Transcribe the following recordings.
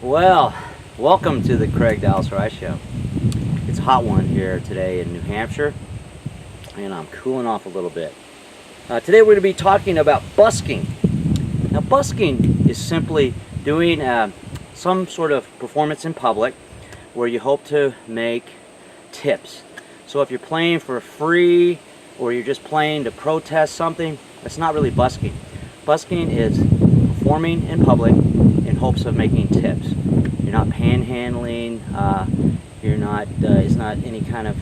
Well, welcome to the Craig Dallas Rice Show. It's a hot one here today in New Hampshire, and I'm cooling off a little bit. Today we're going to be talking about busking. Now, busking is simply doing some sort of performance in public where you hope to make tips. So if you're playing for free or you're just playing to protest something, that's not really busking. Busking is performing in public in hopes of making tips. You're not panhandling, it's not any kind of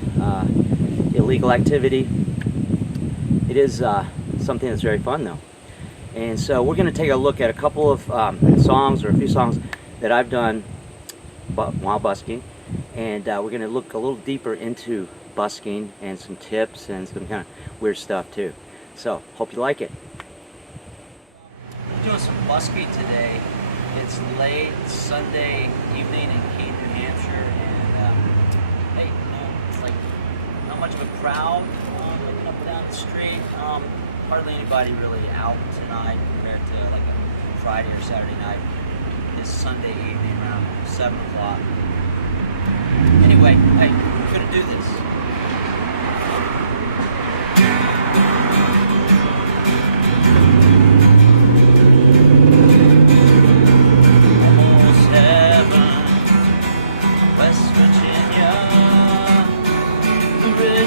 illegal activity. It is something that's very fun though. And so we're going to take a look at a couple of songs, or a few songs that I've done while busking, and we're going to look a little deeper into busking and some tips and some kind of weird stuff too. So hope you like it. I'm doing some busking today. It's late Sunday evening in Keene, New Hampshire, and hey, it's like not much of a crowd looking up and down the street. Hardly anybody really out tonight compared to like a Friday or Saturday night. This Sunday evening around 7 o'clock. Anyway, hey, we're gonna do this.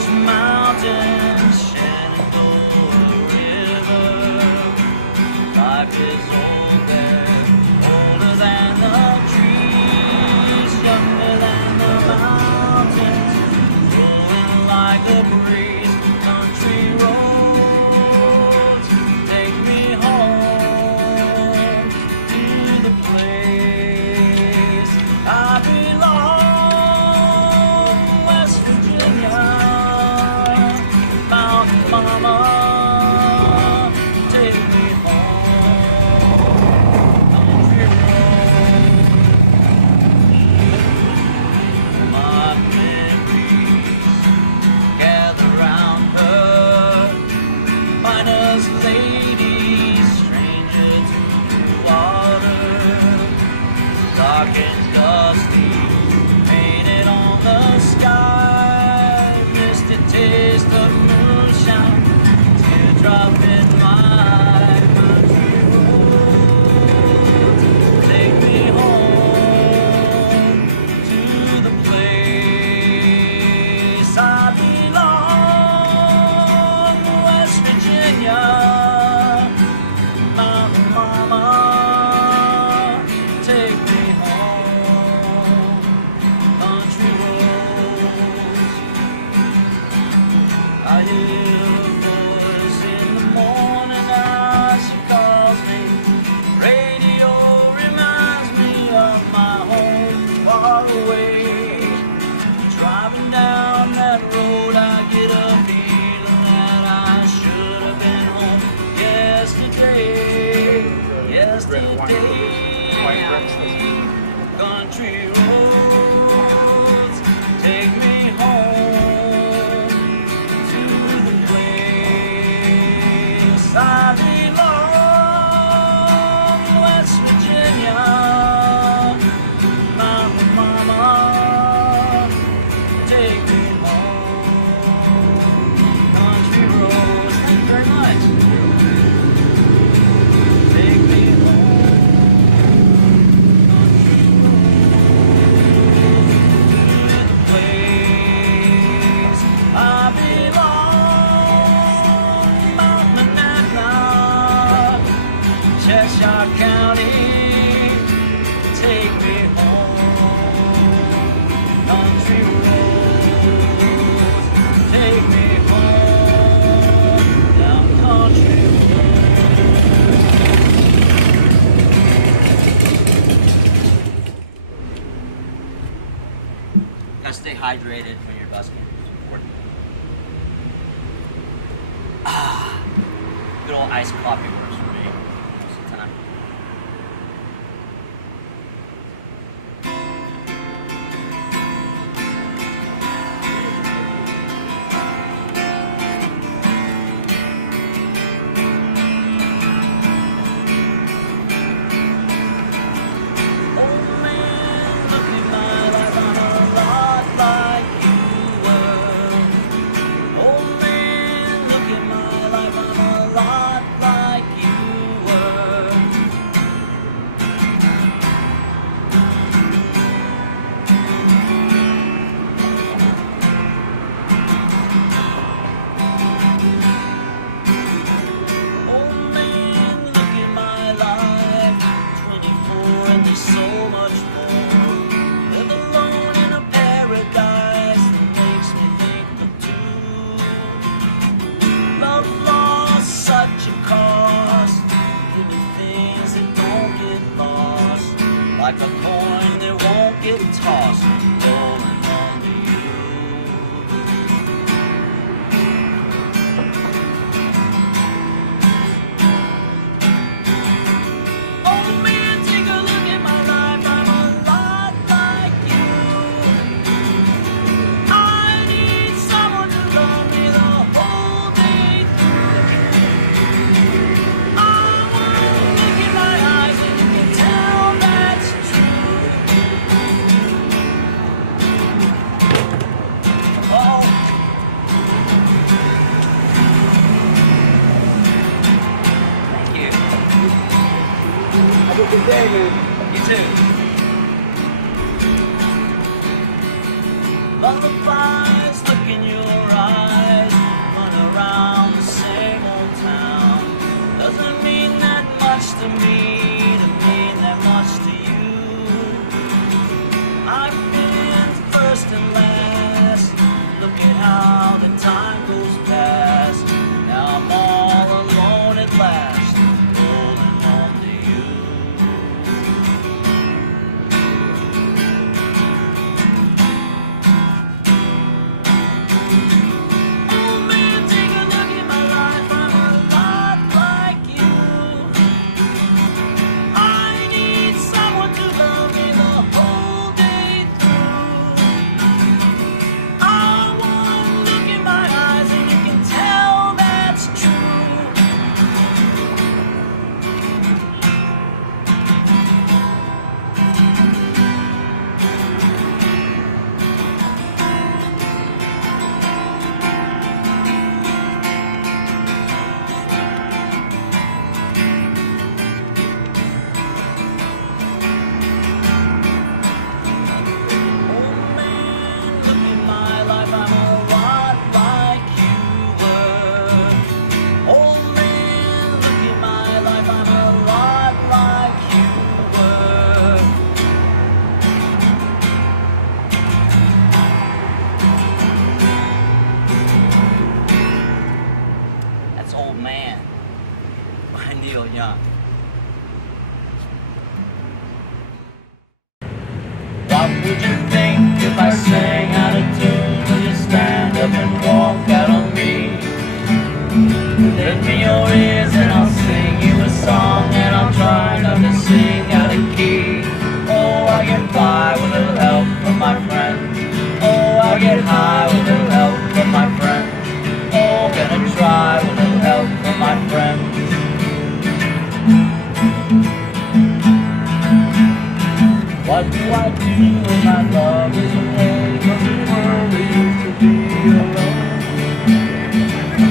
Mountains, Shenandoah River, life is older, older than the trees, younger than the mountains, flowing like a breeze. Country roads take me home to the place I belong. Mama, take me home, country road. My memories gather round her, miner's lady, stranger to the water, dark and dusty, painted on the sky, misty taste of moonshine, teardrop in my country road. Take me home to the place I belong, West Virginia, Mountain Mama, take me home, country roads. I hear a voice in the morning as she calls me. Radio reminds me of my home far away. Driving down that road, I get a feeling that I should have been home yesterday. Country roads take me home to the place I belong, West Virginia, Mountain Mama, take me home, country roads. Thank you very much. Take me Cheshire County, take me home, country roads, take me home, down country roads. Gotta stay hydrated when you're busking. It's important. Good old iced coffee works for me most of the time. Old man like a coin that won't get tossed, rolling on to you. Oh man, take a look at my life, I'm a lot like you. I need someone to love me the whole day through. I want to look in my eyes and you can tell that's true. Oh. Thank you. Have a good day, man. You too. Lullabies, look in your eyes, run around the same old town. Doesn't mean that much to me, to mean that much to you. I've been first and last, look at how the time goes past. Now I'm all alone at last, holding on to you. Oh man, take a look at my life, I'm a lot like you. I need someone to love me the whole day through. I want to look in my eyes and you can tell that's true. Oh man, look at my life, I'm a lot like you were. Oh man, look at my life, I'm a lot like you were. That's Old Man by Neil Young. What would you think if I sang out of tune? Would you stand up and walk out on me? Lend me your ears and I'll sing you a song, and I'll try not to sing out of key. Oh, I get by with a little help from my friends. Oh, I get high with a little help from my friends. Oh, gonna try with a little help from my friends. What do I do when my love is away? Does the world used to be alone?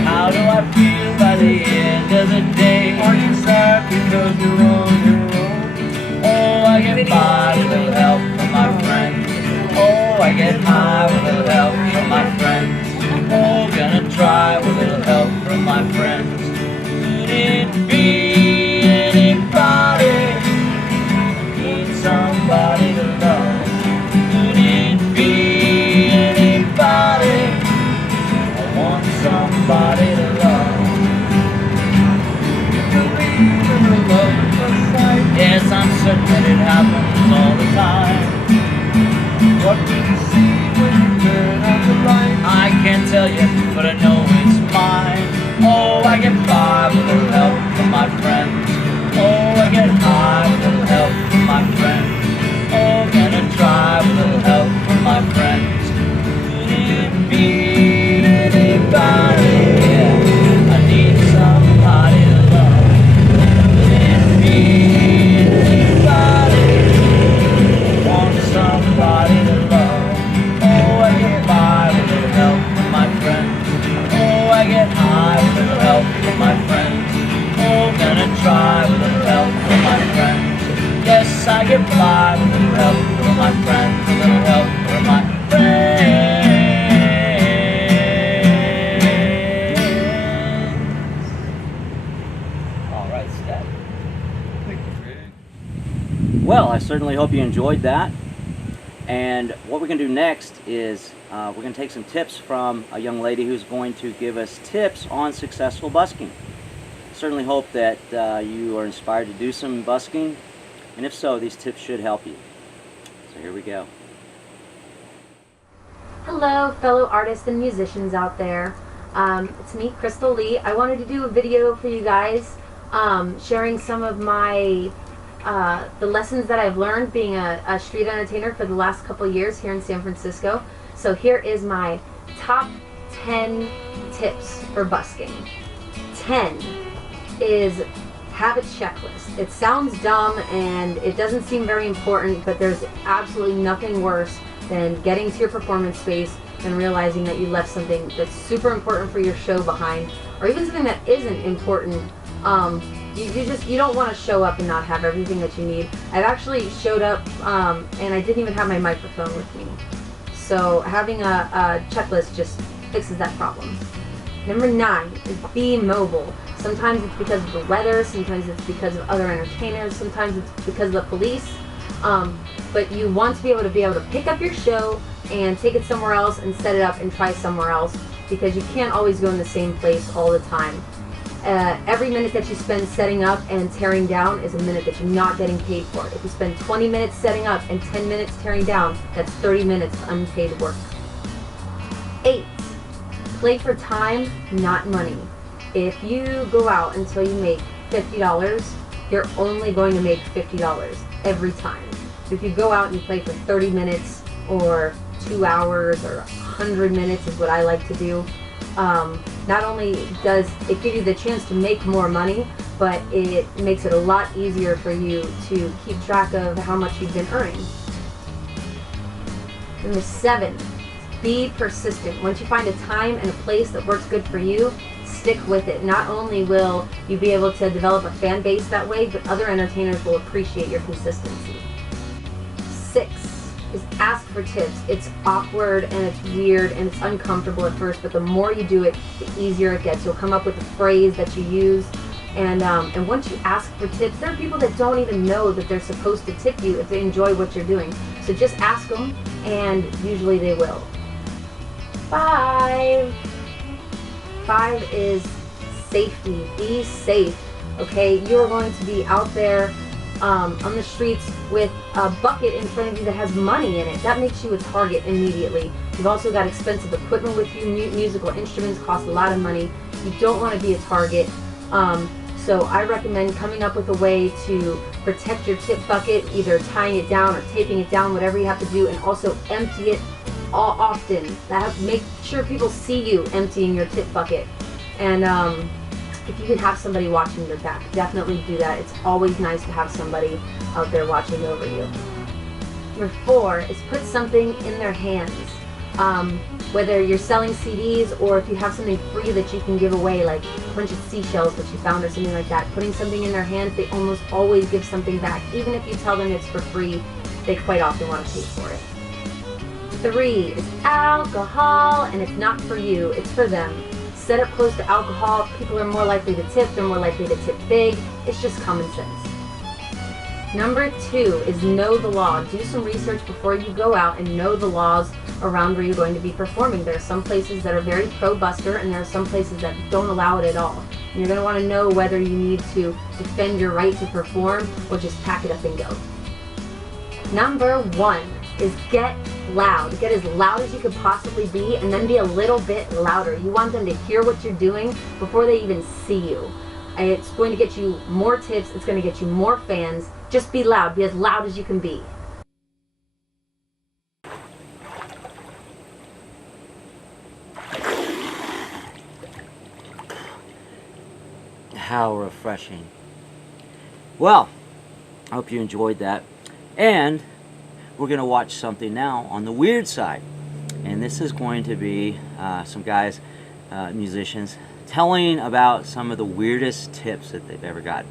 How do I feel by the end of the day? Are you sad because you're on your own? Oh, I get by with a little help from my friends. Oh, I get high with a little help from my friends. Oh, gonna try with a little help from my friends. Could it be anybody? Need somebody to love. Could it be anybody? I want somebody to love. You believe in the love at first sight? Yes, I'm certain that it happens all the time. What do you see when you turn out the light? I can't tell you, but I know it's mine. Oh, I get by with a little help from my friends. Oh, I get high with a little help from my friends. Oh, gonna try with a little help from my friends. Could it be anybody? Yeah, I need somebody to love. Could it be anybody? I want somebody to love. Oh, I get by with a little help from my friends. Oh, I get high with a little help from my friends. Oh, gonna try with a little help from my friends. Yes, I get by with a little help from my friends. A little help from my friends. All right, Stat. Thank you, Greg. Well, I certainly hope you enjoyed that. And what we're going to do next is we're going to take some tips from a young lady who's going to give us tips on successful busking. Certainly hope that you are inspired to do some busking. And if so, these tips should help you. So here we go. Hello, fellow artists and musicians out there. It's me, Crystal Lee. I wanted to do a video for you guys sharing some of my the lessons that I've learned being a street entertainer for the last couple years here in San Francisco. So here is my top 10 tips for busking. 10 is have a checklist. It sounds dumb and it doesn't seem very important, but there's absolutely nothing worse than getting to your performance space and realizing that you left something that's super important for your show behind, or even something that isn't important. You don't want to show up and not have everything that you need. I've actually showed up and I didn't even have my microphone with me. So having a checklist just fixes that problem. Number 9 is be mobile. Sometimes it's because of the weather, sometimes it's because of other entertainers, sometimes it's because of the police. But you want to be able to pick up your show and take it somewhere else and set it up and try somewhere else, because you can't always go in the same place all the time. Every minute that you spend setting up and tearing down is a minute that you're not getting paid for. If you spend 20 minutes setting up and 10 minutes tearing down, that's 30 minutes of unpaid work. 8, play for time, not money. If you go out until you make $50, you're only going to make $50 every time. So if you go out and you play for 30 minutes or 2 hours or 100 minutes is what I like to do, not only does it give you the chance to make more money, but it makes it a lot easier for you to keep track of how much you've been earning. Number 7, be persistent. Once you find a time and a place that works good for you, stick with it. Not only will you be able to develop a fan base that way, but other entertainers will appreciate your consistency. 6 is ask for tips. It's awkward and it's weird and it's uncomfortable at first, but the more you do it, the easier it gets. You'll come up with a phrase that you use, and once you ask for tips, there are people that don't even know that they're supposed to tip you if they enjoy what you're doing. So just ask them, and usually they will. 5 is safety. Be safe, okay? You're going to be out there on the streets with a bucket in front of you that has money in it. That makes you a target immediately. You've also got expensive equipment with you. Musical instruments cost a lot of money. You don't want to be a target. So I recommend coming up with a way to protect your tip bucket, either tying it down or taping it down, whatever you have to do, and also empty it often. Make sure people see you emptying your tip bucket. And if you can have somebody watching your back, definitely do that. It's always nice to have somebody out there watching over you. Number 4 is put something in their hands. Whether you're selling CDs or if you have something free that you can give away, like a bunch of seashells that you found or something like that, putting something in their hands, they almost always give something back. Even if you tell them it's for free, they quite often want to pay for it. 3 is alcohol, and it's not for you, it's for them. Set up close to alcohol, people are more likely to tip, they're more likely to tip big. It's just common sense. Number 2 is know the law. Do some research before you go out and know the laws around where you're going to be performing. There are some places that are very pro-buster, and there are some places that don't allow it at all. And you're going to want to know whether you need to defend your right to perform or just pack it up and go. Number 1 is get loud. Get as loud as you could possibly be, and then be a little bit louder. You want them to hear what you're doing before they even see you. It's going to get you more tips, it's going to get you more fans. Just be loud. Be as loud as you can be. How refreshing. Well, I hope you enjoyed that. And we're going to watch something now on the weird side. And this is going to be some guys, musicians, telling about some of the weirdest tips that they've ever gotten.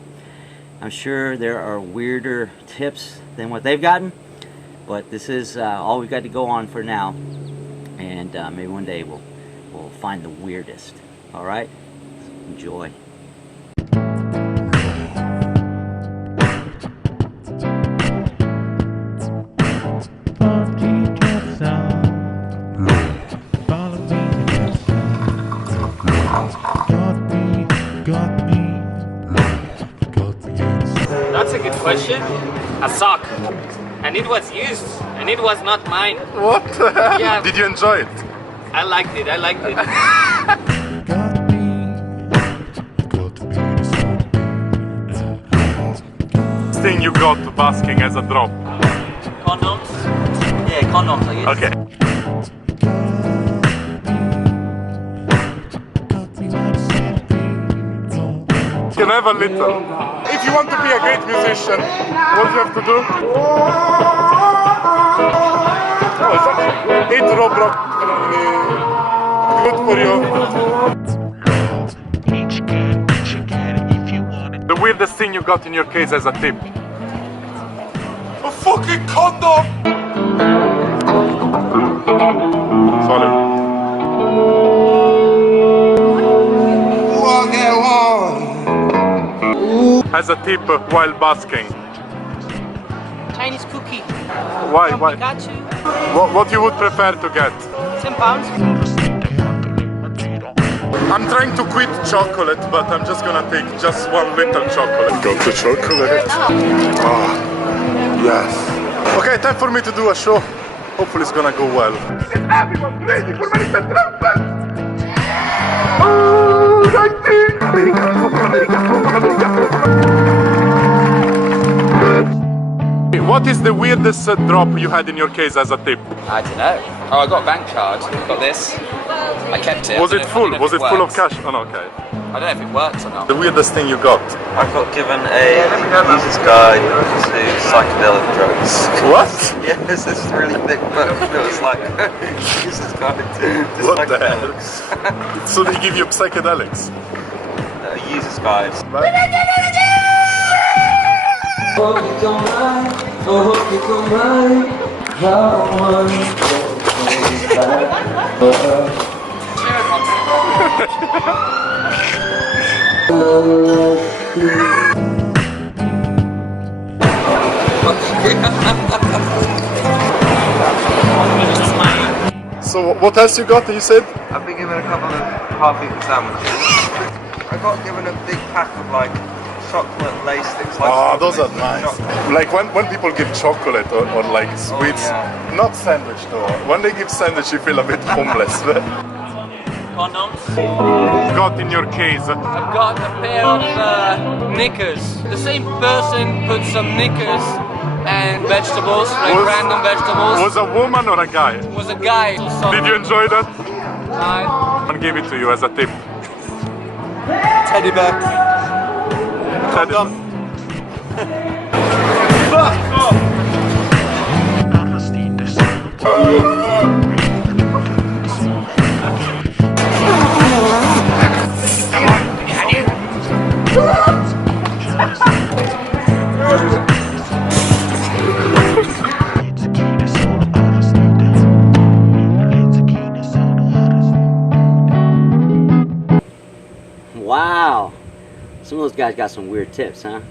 I'm sure there are weirder tips than what they've gotten, but this is all we've got to go on for now. And maybe one day we'll find the weirdest. All right? Enjoy. That's a good question. a sock, and it was used, and it was not mine. What? Yeah. Did you enjoy it? I liked it. I liked it. Thing you got busking as a drop. Condoms? Yeah, condoms, I guess. Okay. Can I have a little? If you want to be a great musician, what do you have to do? Oh, it's actually eat Roblox. Good for you. The weirdest thing you got in your case as a tip? A fucking condom! Sorry. As a tip while busking. Chinese cookie. Why? Why? Pikachu. What you would prefer to get? £10. I'm trying to quit chocolate, but I'm just gonna take just one little chocolate. Got the chocolate. Ah, yes. Okay, time for me to do a show. Hopefully it's gonna go well. Everyone's ready for Mr. Trumpet! Oh, 19! What is the weirdest drop you had in your case as a tip? I don't know. Oh, I got a bank card. Got this. I kept it. Was it full? Was it full of cash? Oh, no, okay. I don't know if it works or not. The weirdest thing you got? I got given a user's guide to psychedelic drugs. What? Yes, this is really thick book. It was like user's guide to What the hell? psychedelics. So they give you psychedelics? User's guide. Hope you don't mind, oh, hope you don't mind. So what else you got, you said? I've been given a couple of half-eaten sandwiches. I got given a big pack of like chocolate lace sticks. Like Oh, those are chocolate nice. chocolate. Like when people give chocolate or like sweets, yeah. not sandwich though. When they give sandwich, you feel a bit homeless. Condoms. Got in your case? I've got a pair of knickers. The same person put some knickers and vegetables, like random vegetables. Was a woman or a guy? Was a guy. Did you enjoy that? I I'll give it to you as a tip. Teddy bear. Condom. Wow. Some of those guys got some weird tips, huh?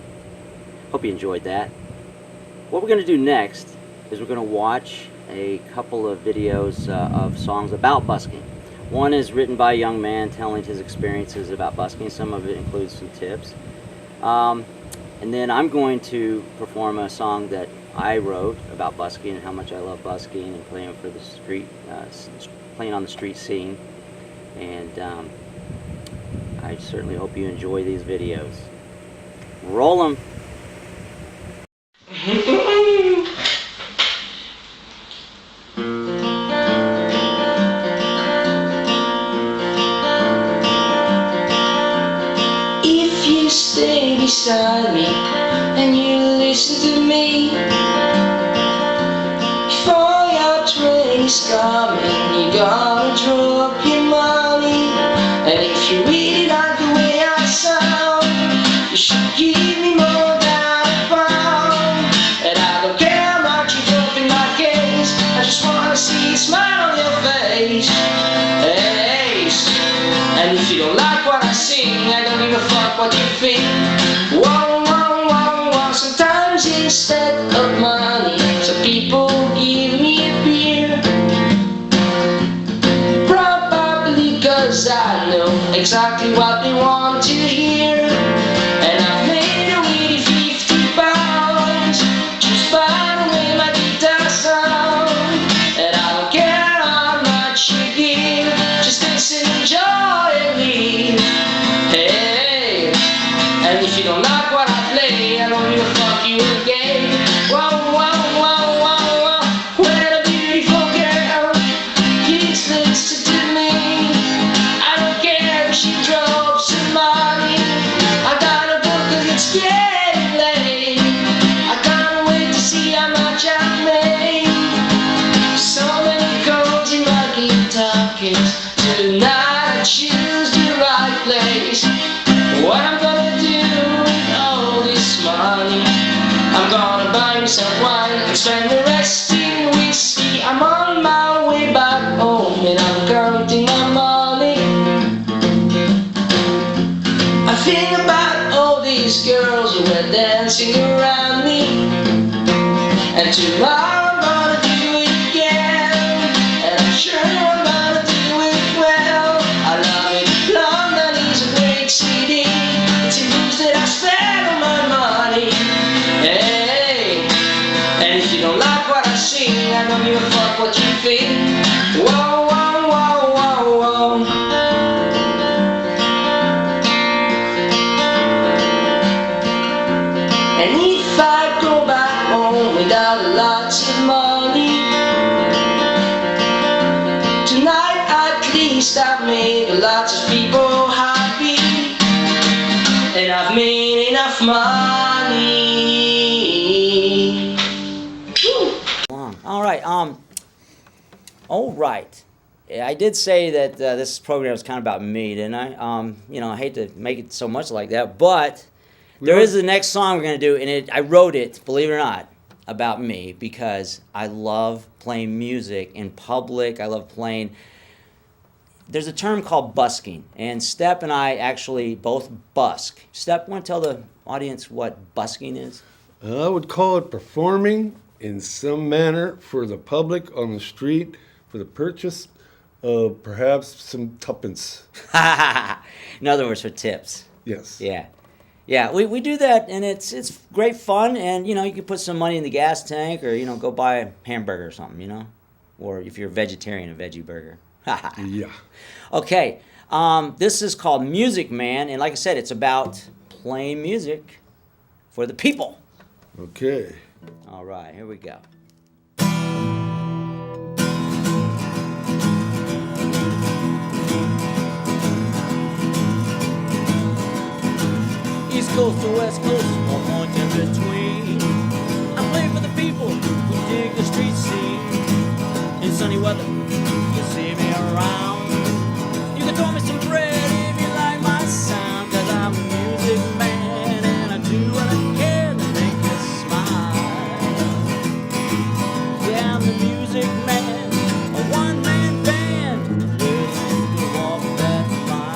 Hope you enjoyed that. What we're going to do next is we're going to watch a couple of videos of songs about busking. One is written by a young man telling his experiences about busking. Some of it includes some tips. And then I'm going to perform a song that I wrote about busking and how much I love busking and playing for the street, playing on the street scene. And I certainly hope you enjoy these videos. Roll them. If you stay beside me and you listen to me, before your train is coming, you gotta drop your money. And if you really like the way I sound, you should give me more than a pound. And I don't care how much you drop in my case, I just wanna see a smile on your face. And if you don't like what I sing, I don't give a fuck what you think. Whoa, whoa, whoa, whoa. Sometimes instead of money, some people give me a beer. Probably cause I know exactly what they want to hear. And I've made a witty 50 pounds don't like what I play, I don't give a fuck you again. Whoa, whoa, whoa, whoa, whoa. When a beautiful girl keeps listening to me, I don't care if she drops her money. I gotta go 'cause it's getting late. I can't wait to see how much I've made. So many chords in my guitar case. Tonight I choose the right place. What I'm gonna do with all this money? I'm gonna buy myself wine and spend the rest in whiskey. I'm on my way back home and I'm counting my money. I think about all these girls who were dancing around me, and tomorrow I'm gonna do it again, and I'm sure I'm gonna do it well. I love it, London is a great city. It's in booze that I spend all my money. Hey, and if you don't like what I sing, I don't give a fuck what you think. Whoa, whoa, whoa, whoa, whoa. And if I go back home without lots of money, tonight at least I've made lots of people happy, and I've made enough money. All right. All right. Yeah, I did say that this program is kind of about me, didn't I? You know, I hate to make it so much like that, but there is the next song we're gonna do, and I wrote it, believe it or not, about me because I love playing music in public. I love playing. There's a term called busking, and Step and I actually both busk. Step, want to tell the audience what busking is? I would call it performing in some manner for the public on the street for the purchase of perhaps some tuppence. In other words, for tips. Yes. Yeah. Yeah, we do that, and it's great fun, and, you know, you can put some money in the gas tank or, you know, go buy a hamburger or something, you know? Or if you're a vegetarian, a veggie burger. Yeah. Okay, this is called Music Man, and like I said, it's about playing music for the people. Okay. All right, here we go. East Coast to West Coast, no point in between. I'm playing for the people who dig the street scene. In sunny weather, you see me around. You can throw me some bread if you like my sound, 'cause I'm a music man and I do what I can to make you smile. Yeah, I'm the music man, a one-man band, willing to walk that mile.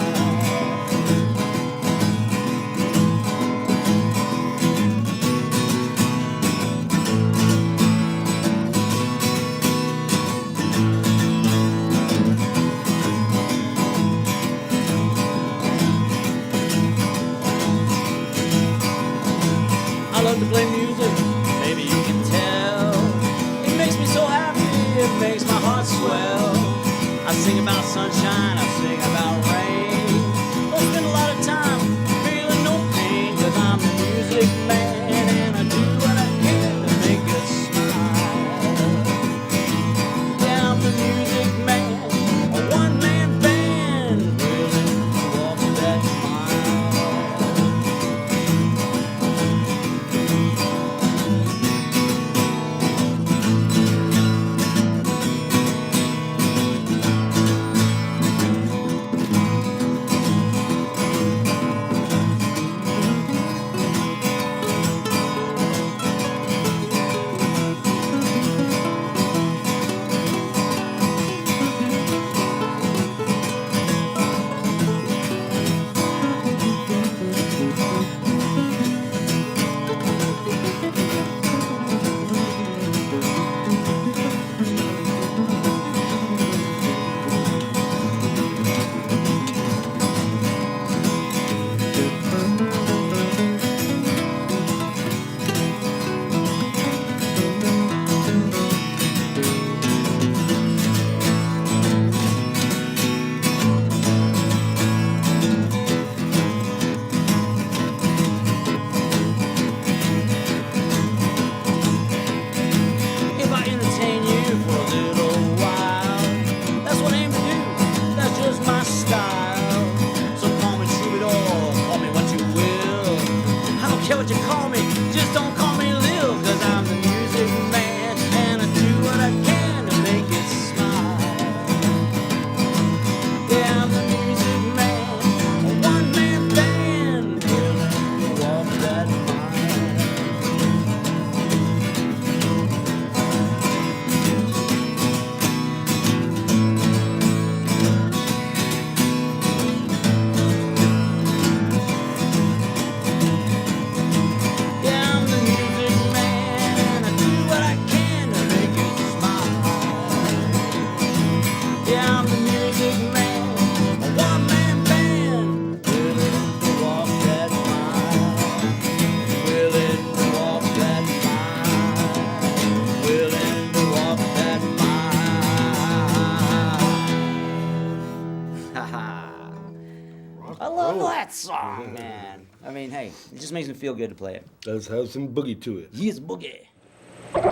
I love to play music, maybe you can tell. It makes me so happy, it makes my heart swell. I sing about sunshine, I sing about rain. Don't spend a lot of time feeling no pain, 'cause I'm the music man and I do what I can to make you smile. Yeah, I'm the music man, a one-man band, willing to walk that mile. care what you call me, just don't call me Lil, 'cause I'm the music man, and I do what I can to make you smile. Yeah, I'm the music man, a one-man band, willing to walk that mile. Yeah, I'm the music man, and I do what I can to make you smile. Yeah, I'm the music man, a one-man band, willing to walk that mile, willing to walk that mile, willing to walk that mile. Haha. I love that song, man. I mean, hey, it just makes me feel good to play it. Does have some boogie to it. Yes, boogie. There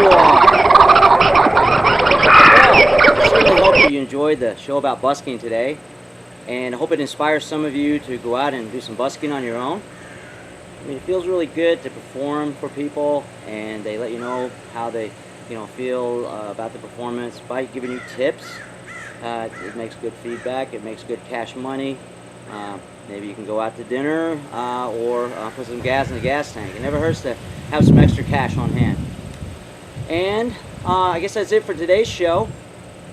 you are. Well, I certainly hope that you enjoyed the show about busking today, and I hope it inspires some of you to go out and do some busking on your own. I mean, it feels really good to perform for people, and they let you know how they, feel about the performance by giving you tips. It makes good feedback. It makes good cash money. Maybe you can go out to dinner or put some gas in the gas tank. It never hurts to have some extra cash on hand. And I guess that's it for today's show.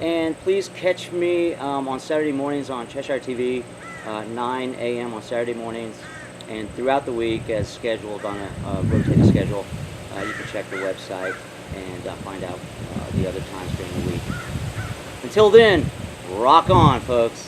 And please catch me on Saturday mornings on Cheshire TV, 9 a.m. on Saturday mornings, and throughout the week as scheduled on a rotating schedule. You can check the website and find out the other times during the week. Until then, rock on, folks.